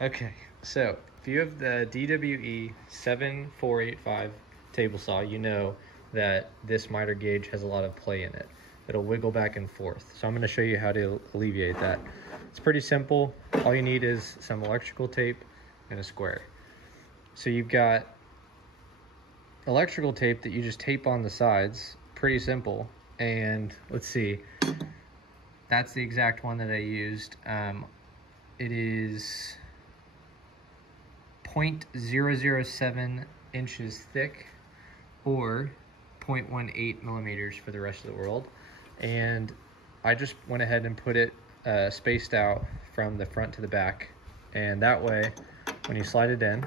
Okay, so if you have the DWE7485 table saw, you know that this miter gauge has a lot of play in it. It'll wiggle back and forth. So I'm going to show you how to alleviate that. It's pretty simple. All you need is some electrical tape and a square. So you've got electrical tape that you just tape on the sides. Pretty simple. And let's see, that's the exact one that I used. It is 0.007 inches thick, or 0.18 millimeters for the rest of the world. And I just went ahead and put it spaced out from the front to the back. And that way, when you slide it in,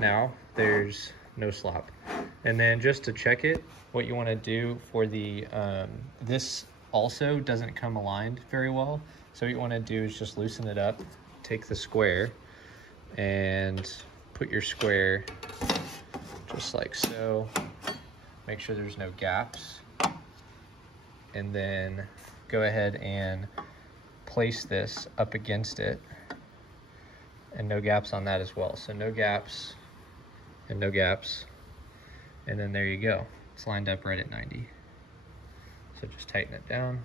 now there's no slop. And then just to check it, what you want to do for the, this also doesn't come aligned very well. So what you want to do is just loosen it up, take the square and put your square just like so. Make sure there's no gaps. And then go ahead and place this up against it, and no gaps on that as well. So no gaps and no gaps. And then there you go. It's lined up right at 90. So just tighten it down.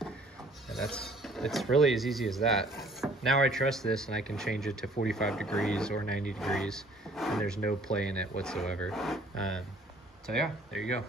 And it's really as easy as that. Now I trust this and I can change it to 45 degrees or 90 degrees, and there's no play in it whatsoever. So yeah, there you go.